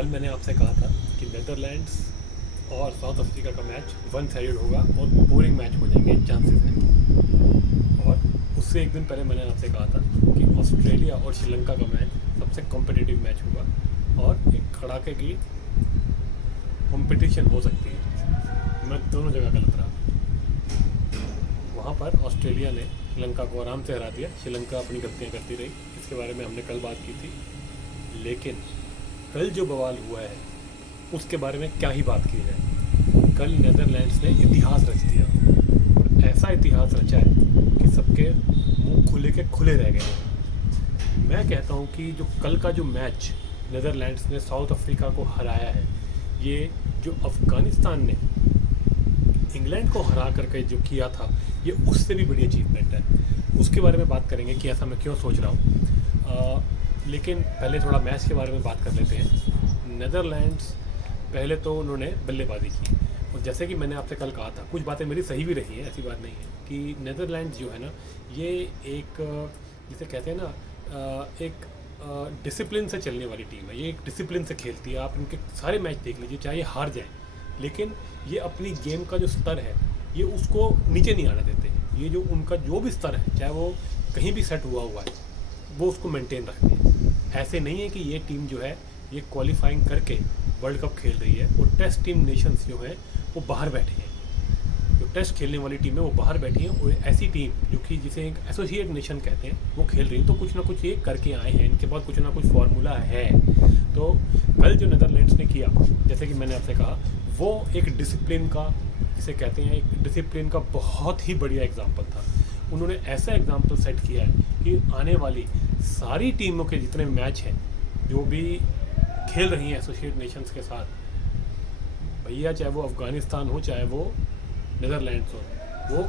कल मैंने आपसे कहा था कि नीदरलैंड्स और साउथ अफ्रीका का मैच वन साइडेड होगा और बोरिंग मैच हो जाएंगे चांसेस हैं। और उससे एक दिन पहले मैंने आपसे कहा था कि ऑस्ट्रेलिया और श्रीलंका का मैच सबसे कॉम्पिटिटिव मैच होगा और एक कड़ाके की कंपटीशन हो सकती है। मैं दोनों जगह गलत रहा। वहाँ पर ऑस्ट्रेलिया ने श्रीलंका को आराम से हरा दिया। श्रीलंका अपनी गलतियाँ करती रही, इसके बारे में हमने कल बात की थी। लेकिन कल जो बवाल हुआ है उसके बारे में क्या ही बात की जाए। कल नीदरलैंड्स ने इतिहास रच दिया और ऐसा इतिहास रचा है कि सबके मुंह खुले के खुले रह गए। मैं कहता हूँ कि जो कल का जो मैच नीदरलैंड्स ने साउथ अफ्रीका को हराया है, ये जो अफ़गानिस्तान ने इंग्लैंड को हरा करके जो किया था, ये उससे भी बड़ी अचीवमेंट है। उसके बारे में बात करेंगे कि ऐसा मैं क्यों सोच रहा हूँ। लेकिन पहले थोड़ा मैच के बारे में बात कर लेते हैं। नीदरलैंड्स पहले तो उन्होंने बल्लेबाजी की और जैसे कि मैंने आपसे कल कहा था, कुछ बातें मेरी सही भी रही हैं, ऐसी बात नहीं है कि नीदरलैंड्स जो है ना, ये एक जिसे कहते हैं ना एक डिसिप्लिन से चलने वाली टीम है। ये एक डिसिप्लिन से खेलती है। आप इनके सारे मैच देख लीजिए, चाहे ये हार जाए, लेकिन ये अपनी गेम का जो स्तर है ये उसको नीचे नहीं आने देते। ये जो उनका जो भी स्तर है, चाहे वो कहीं भी सेट हुआ है, वो उसको मेंटेन रखती है। ऐसे नहीं है कि ये टीम जो है ये क्वालिफाइंग करके वर्ल्ड कप खेल रही है और टेस्ट टीम नेशंस जो है वो बाहर बैठे हैं। जो टेस्ट खेलने वाली टीम है वो बाहर बैठी है और ऐसी टीम जो कि जिसे एक एसोसिएट नेशन कहते हैं वो खेल रही है, तो कुछ ना कुछ ये करके आए हैं। इनके पास कुछ ना कुछ फार्मूला है। तो कल जो नीदरलैंड्स ने किया, जैसे कि मैंने आपसे कहा, वो एक डिसिप्लिन का, जिसे कहते हैं एक डिसिप्लिन का बहुत ही बढ़िया एग्जाम्पल था। उन्होंने ऐसा एग्जाम्पल सेट किया है कि आने वाली सारी टीमों के जितने मैच हैं जो भी खेल रही हैं एसोसिएट नेशंस के साथ, भैया चाहे वो अफ़गानिस्तान हो चाहे वो नीदरलैंड्स हो, वो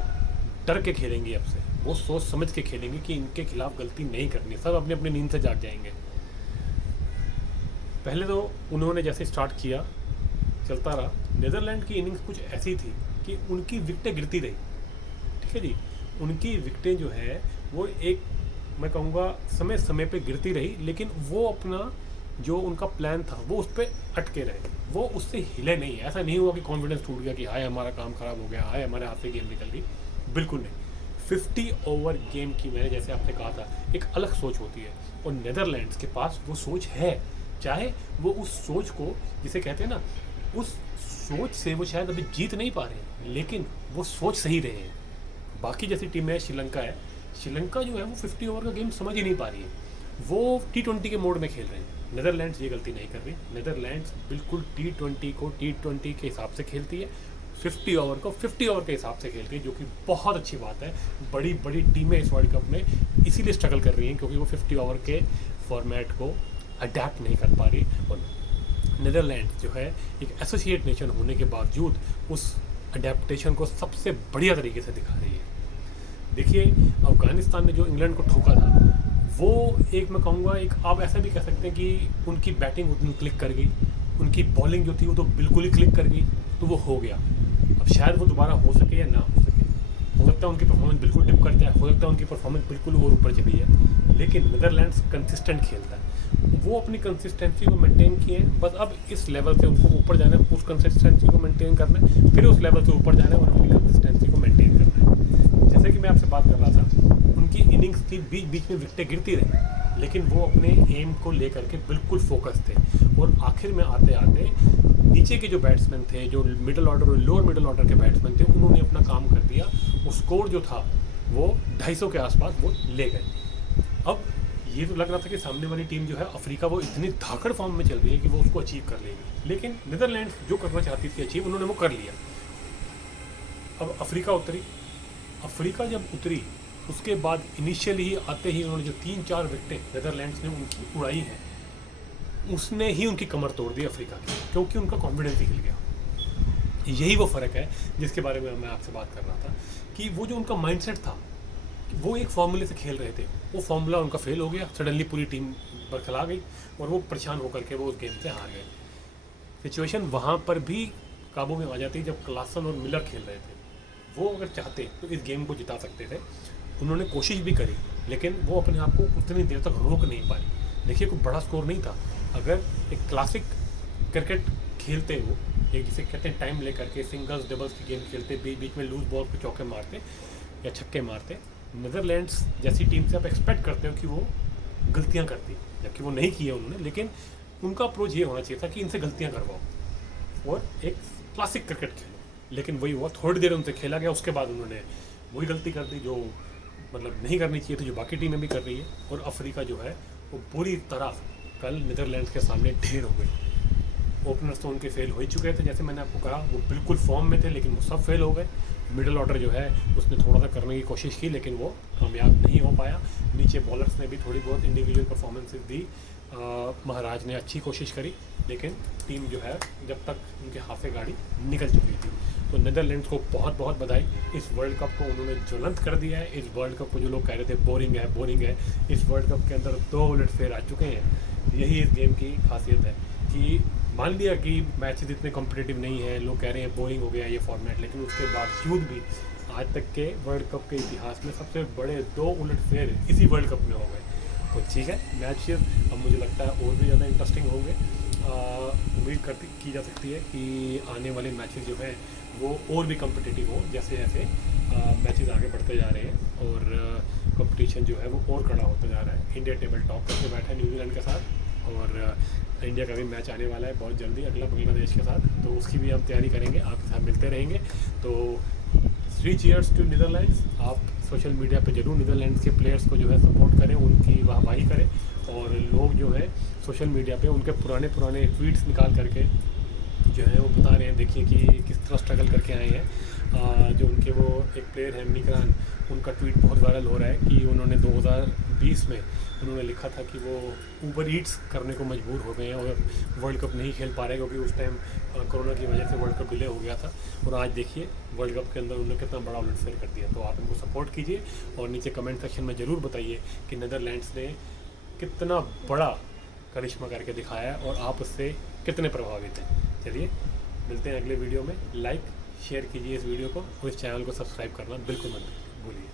डर के खेलेंगे। अब से वो सोच समझ के खेलेंगे कि इनके खिलाफ गलती नहीं करनी। सब अपनी अपनी नींद से जाग जाएंगे। पहले तो उन्होंने जैसे स्टार्ट किया चलता रहा। नीदरलैंड की इनिंग्स कुछ ऐसी थी कि उनकी विकेटें गिरती रही। ठीक है जी, उनकी विकेटें जो है वो एक, मैं कहूँगा, समय समय पे गिरती रही, लेकिन वो अपना जो उनका प्लान था वो उस पर अटके रहे, वो उससे हिले नहीं। ऐसा नहीं हुआ कि कॉन्फिडेंस टूट गया कि हाय हमारा काम खराब हो गया, हाय हमारे हाथ से गेम निकल गई। बिल्कुल नहीं। 50 ओवर गेम की, मैंने जैसे आपसे कहा था, एक अलग सोच होती है और नीदरलैंड्स के पास वो सोच है। चाहे वो उस सोच को, जिसे कहते हैं ना, उस सोच से वो शायद अभी जीत नहीं पा रहे, लेकिन वो सोच सही रहे हैं। बाकी जैसी टीमें, श्रीलंका है, श्रीलंका जो है वो 50 ओवर का गेम समझ ही नहीं पा रही है। वो T20 के मोड में खेल रहे हैं। नीदरलैंड्स ये गलती नहीं कर रही। नीदरलैंड्स बिल्कुल T20 को T20 के हिसाब से खेलती है, 50 ओवर को 50 ओवर के हिसाब से खेलती है, जो कि बहुत अच्छी बात है। बड़ी बड़ी टीमें इस वर्ल्ड कप में इसीलिए स्ट्रगल कर रही हैं क्योंकि वो 50 ओवर के फॉर्मेट को अडेप्ट नहीं कर पा रही। और नीदरलैंड्स जो है एक एसोसिएट नेशन होने के बावजूद उस अडेप्टेशन को सबसे बढ़िया तरीके से दिखा रही है। देखिए, अफ़गानिस्तान ने जो इंग्लैंड को ठोका था, वो एक, मैं कहूँगा, एक, आप ऐसा भी कह सकते हैं कि उनकी बैटिंग उतनी क्लिक कर गई, उनकी बॉलिंग जो थी वो तो बिल्कुल ही क्लिक कर गई, तो वो हो गया। अब शायद वो दोबारा हो सके या ना हो सके, हो सकता है उनकी परफॉर्मेंस बिल्कुल डिप कर जाए, हो सकता है उनकी परफॉर्मेंस बिल्कुल और ऊपर चली जाए, लेकिन नीदरलैंड्स कंसिस्टेंट खेलता है। वो अपनी कंसिस्टेंसी को मेंटेन किए हैं। बस अब इस लेवल से उनको ऊपर जाना है, उस कंसिस्टेंसी को मेंटेन करना है, फिर उस लेवल से ऊपर जाना है और अपनी कंसिस्टेंसी को मेंटेन करना है। जैसे कि मैं आपसे बात कर रहा था, उनकी इनिंग्स की बीच बीच में विकेटें गिरती रही, लेकिन वो अपने एम को लेकर के बिल्कुल फोकस थे। और आखिर में आते आते नीचे के जो बैट्समैन थे, जो मिडिल ऑर्डर और लोअर मिडिल ऑर्डर के बैट्समैन थे, उन्होंने अपना काम कर दिया। वो स्कोर जो था वो 250 के आसपास वो ले गए। अब ये तो लग रहा था कि सामने वाली टीम जो है अफ्रीका, वो इतनी धाकड़ फॉर्म में चल रही है कि वो उसको अचीव कर लेगी, लेकिन नीदरलैंड्स जो करना चाहती थी अचीव, उन्होंने वो कर लिया। अब अफ्रीका उतरी। अफ्रीका जब उतरी, उसके बाद इनिशियली आते ही उन्होंने जो 3-4 विकेटें नीदरलैंड्स ने उनकी उड़ाई हैं, उसने ही उनकी कमर तोड़ दी अफ्रीका की, क्योंकि उनका कॉन्फिडेंस ही हिल गया। यही वो फ़र्क है जिसके बारे में मैं आपसे बात कर रहा था कि वो जो उनका माइंडसेट था, वो एक फार्मूले से खेल रहे थे, वो फार्मूला उनका फेल हो गया। सडनली पूरी टीम बरखला गई और वो परेशान होकर के वो उस गेम से हार गए। सिचुएशन वहाँ पर भी काबू में आ जाती जब क्लासन और मिलर खेल रहे थे। वो अगर चाहते तो इस गेम को जिता सकते थे। उन्होंने कोशिश भी करी, लेकिन वो अपने आप को उतनी देर तक रोक नहीं पाए। देखिए, कोई बड़ा स्कोर नहीं था। अगर एक क्लासिक क्रिकेट खेलते वो एक जिसे कहते हैं टाइम लेकर के सिंगल्स डबल्स की गेम खेलते, बीच में लूज बॉल पे चौके मारते या छक्के मारते। नीदरलैंड्स जैसी टीम से आप एक्सपेक्ट करते हो कि वो गलतियां करती, जबकि वो नहीं किए उन्होंने, लेकिन उनका अप्रोच ये होना चाहिए था कि इनसे गलतियां करवाओ और एक क्लासिक क्रिकेट खेलो। लेकिन वही हुआ, थोड़ी देर उनसे खेला गया, उसके बाद उन्होंने वही गलती कर दी जो मतलब नहीं करनी चाहिए थी, जो बाकी टीमें भी कर रही है। और अफ्रीका जो है वो पूरी तरह कल नीदरलैंड्स के सामने ढेर हो गई। ओपनर्स तो उनके फेल हो ही चुके थे, जैसे मैंने आपको कहा वो बिल्कुल फॉर्म में थे, लेकिन वो सब फेल हो गए। मिडिल ऑर्डर जो है उसने थोड़ा सा करने की कोशिश की, लेकिन वो कामयाब नहीं हो पाया। नीचे बॉलर्स ने भी थोड़ी बहुत इंडिविजुअल परफॉर्मेंसेस दी। महाराज ने अच्छी कोशिश करी, लेकिन टीम जो है जब तक उनके हाथ से गाड़ी निकल चुकी थी। तो नीदरलैंड्स को बहुत बहुत बधाई, इस वर्ल्ड कप को उन्होंने ज्वलंत कर दिया है। इस वर्ल्ड कप को जो लोग कह रहे थे बोरिंग है, इस वर्ल्ड कप के अंदर 2 उलटफेर आ चुके हैं। यही इस गेम की खासियत है कि मान लिया कि मैचेस इतने कॉम्पिटिटिव नहीं है, लोग कह रहे हैं बोरिंग हो गया ये फॉर्मेट, लेकिन उसके बावजूद भी आज तक के वर्ल्ड कप के इतिहास में सबसे बड़े 2 उलटफेर इसी वर्ल्ड कप में हो गए। तो ठीक है, मैचेस अब मुझे लगता है और भी ज़्यादा इंटरेस्टिंग होंगे। उम्मीद की जा सकती है कि आने वाले मैचेस जो हैं वो और भी कॉम्पिटिटिव हो, जैसे जैसे मैचेस आगे बढ़ते जा रहे हैं और कंपटीशन जो है वो और कड़ा होता जा रहा है। इंडिया टेबल टॉप करके बैठा है न्यूजीलैंड के साथ, और इंडिया का भी मैच आने वाला है बहुत जल्दी, अगला बांग्लादेश के साथ, तो उसकी भी हम तैयारी करेंगे, आपके साथ मिलते रहेंगे। तो 3 चीयर्स टू नीदरलैंड्स। आप सोशल मीडिया पे जरूर नीदरलैंड्स के प्लेयर्स को जो है सपोर्ट करें, उनकी वाहवाही करें, और लोग जो है सोशल मीडिया पे उनके पुराने ट्वीट्स निकाल करके जो है वो बता रहे हैं, देखिए कि किस तरह स्ट्रगल करके आए हैं। जो उनके वो एक प्लेयर है मिकरान, उनका ट्वीट बहुत वायरल हो रहा है कि उन्होंने 2020 में उन्होंने लिखा था कि वो ऊबर ईट्स करने को मजबूर हो गए हैं और वर्ल्ड कप नहीं खेल पा रहे, क्योंकि उस टाइम कोरोना की वजह से वर्ल्ड कप डिले हो गया था। और आज देखिए वर्ल्ड कप के अंदर उन्होंने कितना बड़ा उलटफेर कर दिया। तो आप उनको सपोर्ट कीजिए और नीचे कमेंट सेक्शन में ज़रूर बताइए कि नीदरलैंड्स ने कितना बड़ा करिश्मा करके दिखाया है और आप उससे कितने प्रभावित हैं। चलिए मिलते हैं अगले वीडियो में। लाइक शेयर कीजिए इस वीडियो को और इस चैनल को सब्सक्राइब करना बिल्कुल मत भूलिए।